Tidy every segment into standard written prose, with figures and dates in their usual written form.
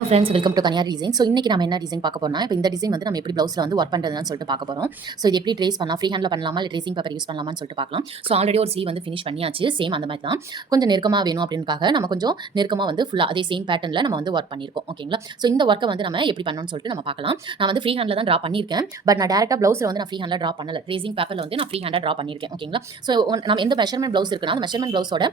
Friends welcome to Kanya design. So இன்னைக்கு நம்ம என்ன டிசைன் பார்க்க போறோம்னா, இப்போ இந்த டிசைன் வந்து நம்ம எப்படி ப்ளவுஸில் வந்து ஒர்க் பண்ணுறதுன்னு சொல்லிட்டு பார்க்க போகிறோம். ஸோ இது எப்படி ட்ரேஸ் பண்ணலாம், ஃப்ரீ ஹேண்டில் பண்ணலாமா இல்லை ட்ரேசிங் பேப்பர் யூஸ் பண்ணலாமான்னு சொல்லிட்டு பார்க்கலாம். ஸோ ஆல்ரெடி ஒரு ஸ்லீவ் வந்து ஃபினிஷ் பண்ணியாச்சு, சேம் அந்த மாதிரி தான். கொஞ்சம் நெருக்கமாக வேணும் அப்படின்னுக்காக நம்ம கொஞ்சம் நெருக்கமாக வந்து ஃபுல்லாக அதே சேம் பேட்டர்னில் நம்ம வந்து ஒர்க் பண்ணியிருக்கோம். ஓகேங்களா? ஸோ இந்த ஒர்க்கை வந்து நம்ம எப்படி பண்ணணும்னு சொல்லிட்டு நம்ம பார்க்கலாம். நான் வந்து ஃப்ரீ ஹேண்டில் தான் ட்ரா பண்ணியிருக்கேன். பட் நான் டேரெக்டாக ப்ளவுஸில் வந்து நான் ஃப்ரீ ஹேண்டில் ட்ரா பண்ணல. ட்ரேசிங் பேப்பரில் வந்து நான் ஃப்ரீ ஹேண்டாக ட்ரா பண்ணியிருக்கேன். ஓகேங்களா? ஸோ நம்ம எந்த மெஷர்மெண்ட் ப்ளவுஸ் இருக்குன்னா அந்த மெஷர்மெண்ட் ப்ளவுஸோட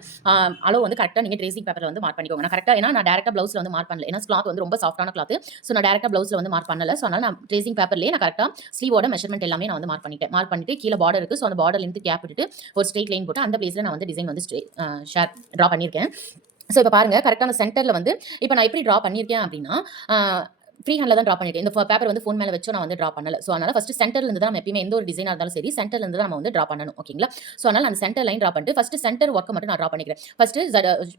அளவு வந்து கரெக்டாக நீங்கள் ட்ரேசிங் பேப்பரில் வந்து மார்க் பண்ணிக்கோங்க. நான் கரெக்டாக ஏன்னா நான் டேரெக்டாக ப்ளவுஸில் வந்து மார்க் பண்ணல. ஏன்னா கிளாத் வந்து ரொம்ப சாஃப்டான கிளாத். ஸோ நான் டேரெக்டாக ப்ளவுஸில் வந்து மார்க் பண்ணல. ஸோ அதனால் நான் ட்ரேசிங் பேப்பர்லேயே நான் கரெக்டாக ஸ்லீவோட மெஷர்மெண்ட் எல்லாமே நான் வந்து மார்க் பண்ணிட்டு கீழே பார்டர் இருக்குது. ஸோ அந்த பார்டர்லேருந்து கேப் விட்டுட்டு ஒரு ஸ்ட்ரெயிட் லைன் போட்டு அந்த பிளேஸில் நான் வந்து டிசைன் வந்து ட்ரா பண்ணியிருக்கேன். ஸோ இப்போ பாருங்க, கரெக்டான சென்டரில் வந்து இப்போ நான் எப்படி ட்ரா பண்ணியிருக்கேன் அப்படின்னா, ஃப்ரீ ஹேண்டில் தான் ட்ரா பண்ணியிருக்கேன். இந்த பேப்பர் வந்து ஃபோன் மேலே வச்சு நான் வந்து ட்ரா பண்ணல. ஸோ அதனால் ஃபஸ்ட்டு சென்டர்லேருந்து தான் நம்ம எப்பயுமே எந்த ஒரு டிசைனாக இருந்தாலும் சரி சென்டர்லேருந்து தான் நம்ம வந்து ட்ரா பண்ணணும். ஓகேங்களா? ஸோ அதனால் அந்த சென்டர் லைன் ட்ரா பண்ணிட்டு ஃபஸ்ட்டு சென்டர் ஒர்க்கை மட்டும் நான் ட்ரா பண்ணிக்கிறேன். ஃபஸ்ட்டு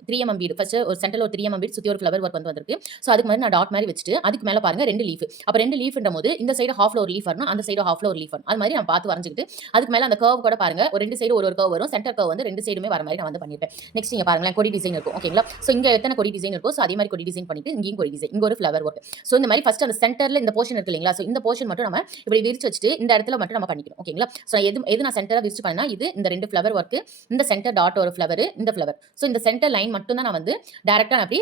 3mm பீடு, ஃபஸ்ட்டு ஒரு சென்டரில் ஒரு 3mm பீடு சுற்றி ஒரு ஃப்ளவர் ஒர்க் வந்து வந்திருக்கு. ஸோ அதுக்கு மாதிரி நான் டாட் மாதிரி வச்சுட்டு அதுக்கு மேலே பாருங்க 2 லீஃப். அப்போ 2 லீஃப்ன்ற போது இந்த சைடு ஹாஃப்ல ஒரு லீஃப் வரணும், அந்த சைடு ஹாஃப்ல ஒரு லீஃப் வரணும். அது மாதிரி நான் பார்த்து வரைஞ்சிக்கிட்டு அதுக்கு மேலே அந்த கர்வ் கூட பாருங்க ஒரு 2 சைடு ஒரு கர்வ் வரும். சென்டர் கர்வ் வந்து 2 சைடுமே வர மாதிரி நான் வந்து பண்ணிருப்பேன். நெக்ஸ்ட் இங்கே பாருங்களேன், கொடி டிசைன் இருக்கும். ஓகேங்களா? ஸோ இங்கே எத்தனை கொடி டிசைன் இருக்கோ ஸோ அதே மாதிரி கொடி டிசைன் பண்ணிட்டு இங்கேயும் கொடி டிசைன், இங்கே ஒரு ஃப்ளவர் ஒர்க். ஸோ இந்த மாதிரி ஃபஸ்ட் அந்த சென்டர் இந்த போர்ஷன் இருக்கு இல்லைங்களா? ஸோ இந்த போர்ஷன் மட்டும் நம்ம இப்படி விரிச்சு வச்சுட்டு இந்த இடத்துல மட்டும் நம்ம பண்ணிக்கணும். ஓகேங்களா? ஸோ எது நான் சென்டரா விரிச்சு பண்ணா இது இந்த 2 ஃப்ளவர் ஒர்க், இந்த சென்டர் டாட் ஒரு ஃப்ளவர், இந்த ஃப்ளவர். ஸோ இந்த சென்டர் லைன் மட்டும் தான் நான் வந்து டைரக்டா அப்படி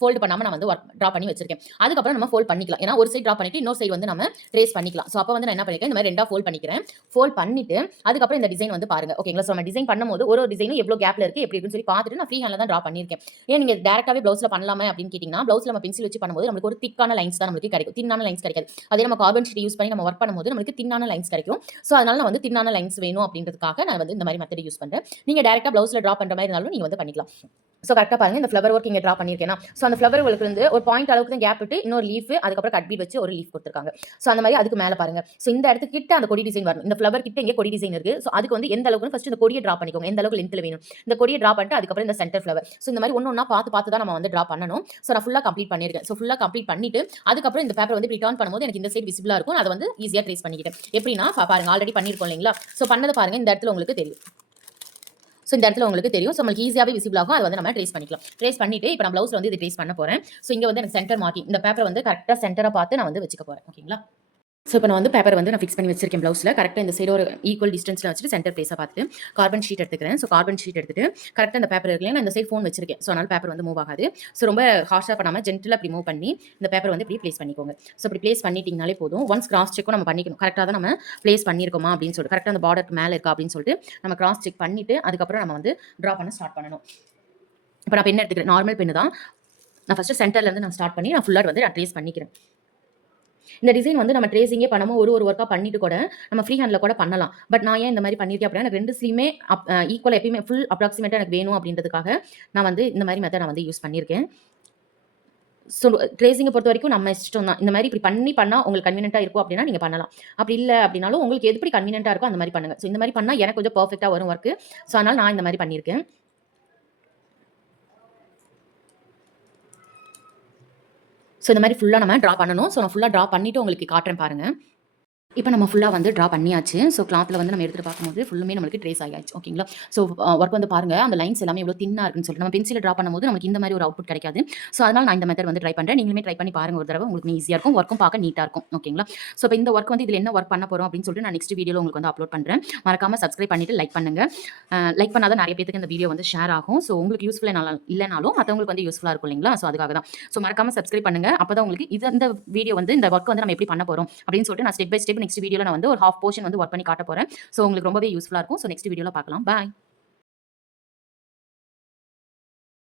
ஃபோல்ட் பண்ணாம நான் வந்து ட்ரா பண்ணி வச்சிருக்கேன். அதுக்கப்புறம் நம்ம ஃபோல்ட் பண்ணிக்கலாம். ஏன்னா ஒரு சைடு ட்ரா பண்ணிட்டு இன்னொரு சைடு வந்து நம்ம ட்ரேஸ் பண்ணிக்கலாம். ஸோ அப்போ வந்து நான் என்ன பண்ணிருக்கேன், இந்த மாதிரி ரெண்டா ஃபோல்ட் பண்ணிக்கிறேன். ஃபோல்ட் பண்ணிட்டு அதுக்கப்புறம் இந்த டிசைன் வந்து பாருங்க. ஓகேங்களா? ஸோ நம்ம டிசைன் பண்ணும்போது ஒரு டிசைனும் எவ்வளவு கேப்ல இருக்கு எப்படி இருக்குன்னு சொல்லி பார்த்துட்டு நான் ஃப்ரீ ஹேண்ட்ல தான் ட்ரா பண்ணிருக்கேன். ஏன் நீங்க டைரக்டாவே ப்ளவுஸ்ல பண்ணலாமா அப்படின்னு கேட்டீங்கன்னா, ப்ளவுஸ்ல நம்ம பென்சில் வச்சு பண்ணும்போது நமக்கு ஒரு திக்கான லைன்ஸ் தான் நமக்கு கிடைக்கும், தின்னான லைன்ஸ் கிடைக்காது. அதே நம்ம கார்பன் ஷீட் யூஸ் பண்ணி நம்ம ஒர்க் பண்ணும்போது நமக்கு தின்னான லைன்ஸ் கிடைக்கும். ஸோ அதனால நான் வந்து தின்னான லைன்ஸ் வேணும் அப்படின்றதுக்காக நான் வந்து இந்த மாதிரி மெத்தட் யூஸ் பண்றேன். நீங்க டைரக்டா ப்ளவுஸ்ல ட்ரா பண்ற மாதிரி இருந்தாலும் நீங்க வந்து பண்ணிக்கலாம். ஸோ கரெக்டாக பாருங்க, இந்த ஃப்ளவர் ஒர்க் இங்கே ட்ரா பண்ணியிருக்கேன்னா, ஸோ அந்த ஃப்ளவர் ஒர்க்கு வந்து ஒரு பாயிண்ட் அளவுக்கு தான் கேப் விட்டு இன்னொரு லீஃப் அதுக்கப்புறம் கட் பீட் வச்சு ஒரு லீஃப் கொடுத்துருக்காங்க. ஸோ அந்த மாதிரி அதுக்கு மேலே பாருங்க. ஸோ இந்த இடத்துக்கு கிட்ட அந்த கொடி டிசைன் வரணும். இந்த ஃப்ளவர் கிட்ட இங்கே கொடி டிசைன் இருக்கு. ஸோ அதுக்கு வந்து எந்த அளவுக்கு ஃபர்ஸ்ட் இந்த கொடியை ட்ரா பண்ணிக்கோங்க, எந்த அளவுக்கு லென்த்தில் வேணும். இந்த கொடியை ட்ரா பண்ணிட்டு அதுக்கப்புறம் இந்த சென்டர் ஃப்ளவர். ஸோ இந்த மாதிரி ஒன்று பார்த்து தான் நம்ம வந்து ட்ரா பண்ணணும். ஸோ நான் ஃபுல்லாக கம்ப்ளீட் பண்ணியிருக்கேன். ஸோ ஃபுல்லாக கம்ப்ளீட் பண்ணிட்டு அதுக்கப்புறம் இந்த பேப்பர் வந்து ரிட்டர்ன் பண்ணும்போது எனக்கு இந்த சைடு விசிபிளாக இருக்கும். அதை வந்து ஈஸியாக ட்ரேஸ் பண்ணிக்கிட்டேன். எப்படின்னா பாருங்க, ஆல்ரெடி பண்ணியிருக்கோம் இல்லைங்களா? ஸோ பண்ணதை பாருங்க, இந்த இடத்துல உங்களுக்கு தெரியும். ஸோ இந்த இடத்துல உங்களுக்கு தெரியும். ஸோ உங்களுக்கு ஈஸியாகவே விசிபிள் ஆகும். அதை வந்து நம்ம ட்ரேஸ் பண்ணிக்கலாம். ட்ரேஸ் பண்ணிட்டு இப்போ நான் ப்ளவுஸ் வந்து இது ட்ரேஸ் பண்ண போகிறேன். ஸோ இங்கே வந்து எனக்கு சென்டர் மார்க்கிங், இந்த பேப்பரை வந்து கரெக்டாக சென்டரை பார்த்து நான் வந்து வச்சுக்க போகிறேன். ஓகேங்களா? ஸோ இப்போ நான் வந்து பேப்பர் வந்து நான் ஃபிக்ஸ் பண்ணி வச்சிருக்கேன் ப்ளவுஸில். கரெக்டாக இந்த சைடு ஒரு ஈக்குவல் டிஸ்டன்ஸில் வச்சுட்டு சென்டர் பிளேஸை பார்த்துட்டு கார்பன் ஷீட் எடுத்துக்கிறேன். ஸோ கார்பன் ஷீட் எடுத்துட்டு கரெக்டாக இந்த பேப்பர் இருக்குல்லையா, நான் இந்த சைடு ஃபோன் வச்சிருக்கேன். ஸோ அதனால் பேப்பர் வந்து மூவ் ஆகாது. ஸோ ரொம்ப ஹார்ஷாக பண்ணாமல் ஜென்டிலாக அப்படி மூவ் பண்ணி இந்த பேப்பர் வந்து இப்படி ப்ளேஸ் பண்ணிக்கோங்க. ஸோ இப்படி ப்ளேஸ் பண்ணிட்டீங்கனாலே போதும். ஒன்ஸ் கிராஸ் செக்கும் நம்ம பண்ணிக்கணும், கரெக்டாக தான் நம்ம ப்ளேஸ் பண்ணியிருக்கோமா அப்படின்னு சொல்லிட்டு, கரெக்டாக அந்த பார்டருக்கு மேலே இருக்கா அப்படின்னு சொல்லிட்டு நம்ம கிராஸ் செக் பண்ணிவிட்டு அதுக்கப்புறம் நம்ம வந்து ட்ரா பண்ண ஸ்டார்ட் பண்ணணும். இப்போ நான் பென் எடுத்துக்கிறேன், நார்மல் பென்னு தான். நான் ஃபஸ்ட்டு சென்டர்லேருந்து நான் ஸ்டார்ட் பண்ணி நான் ஃபுல்லாக வந்து நான் ட்ரேஸ் பண்ணிக்கிறேன். இந்த டிசைன் வந்து நம்ம ட்ரேசிங்கே பண்ணாமல் ஒரு ஒர்க்காக பண்ணிட்டு கூட நம்ம ஃப்ரீ ஹேண்டில் கூட பண்ணலாம். பட் நான் ஏன் இந்த மாதிரி பண்ணியிருக்கேன் அப்படின்னா, எனக்கு 2 ஸ்லீமே ஈக்குவல் எப்பயுமே ஃபுல் அப்ராக்சிமேட்டாக எனக்கு வேணும் அப்படின்றதுக்காக நான் வந்து இந்த மாதிரி மெத்தட் நான் வந்து யூஸ் பண்ணியிருக்கேன். ஸோ ட்ரேசிங்கை பொறுத்த வரைக்கும் நம்ம இஷ்டம் தான். இந்த மாதிரி இப்படி பண்ணால் உங்களுக்கு கன்வீனியன்ட்டாக இருக்கும் அப்படின்னா நீங்கள் பண்ணலாம். அப்படி இல்லை அப்படின்னாலும் உங்களுக்கு எப்படி கன்வீனியன்ட்டாக இருக்கோ அந்த மாதிரி பண்ணுங்கள். ஸோ இந்த மாதிரி பண்ணால் எனக்கு கொஞ்சம் பர்ஃபெக்டாக வரும் ஒர்க்கு. ஸோ அதனால் நான் இந்த மாதிரி பண்ணியிருக்கேன். ஸோ இந்த மாதிரி ஃபுல்லாக நம்ம ட்ரா பண்ணணும். ஸோ நான் ஃபுல்லாக ட்ரா பண்ணிவிட்டு உங்களுக்கு காட்டுறேன் பாருங்கள். இப்போ நம்ம ஃபுல்லாக வந்து ட்ரா பண்ணியாச்சு. ஸோ கிளாத்தில் வந்து நம்ம எடுத்துகிட்டு பார்க்கும்போது ஃபுல்லுமே நம்மளுக்கு ட்ரேஸ் ஆகியாச்சு. ஓகேங்களா? ஸோ ஒர்க் வந்து பாருங்கள், அந்த லைன்ஸ் எல்லாமே எவ்வளோ தின்னாக இருக்குன்னு சொல்லிட்டு நம்ம பென்சில் ட்ரா பண்ணும்போது நமக்கு இந்த மாதிரி ஒரு அவுட்புட் கிடைக்காது. ஸோ அதனால் நான் இந்த மெத்தட் வந்து ட்ரை பண்ணுறேன். நீங்களுமே ட்ரை பண்ணி பாருங்கள் ஒரு தடவை. உங்களுக்கு ஈஸியாக இருக்கும், ஒர்க்கும் பார்க்க நீட்டாக இருக்கும். ஓகேங்களா? ஸோ இப்போ இந்த ஒர்க் வந்து இதில் என்ன ஒர்க் பண்ண போகிறோம் அப்படின்னு சொல்லிட்டு நான் நெக்ஸ்ட் வீடியோவில் உங்களுக்கு வந்து அப்லோட் பண்ணுறேன். மறக்காமல் சப்ஸ்கிரைப் பண்ணிவிட்டு லைக் பண்ணுங்கள். லைக் பண்ணாதான் நிறைய பேருக்கு இந்த வீடியோ வந்து ஷேர் ஆகும். ஸோ உங்களுக்கு யூஸ்ஃபுல்லாக இல்லைனாலும் மற்றவங்களுக்கு வந்து யூஸ்ஃபுல்லாக இருக்கும் இல்லைங்களா? ஸோ அதுக்காக தான். ஸோ மறக்காமல் சப்ஸ்கிரைப் பண்ணுங்கள். அப்போ தான் உங்களுக்கு இந்த வீடியோ வந்து இந்த ஒர்க் வந்து நம்ம எப்படி பண்ண போகிறோம் அப்படின்னு சொல்லிட்டு நான் ஸ்டெப் பை ஸ்டெப் நெக்ஸ்ட் வீடியோவில் நான் வந்து ஒரு ஹாஃப் போர்ஷன் வந்து ஒர்க் பண்ணி காட்ட போகிறேன். ஸோ உங்களுக்கு ரொம்பவே யூஸ்ஃபுல்லாக இருக்கும். ஸோ நெக்ஸ்ட் வீடியோவில் பார்க்கலாம். பாய்.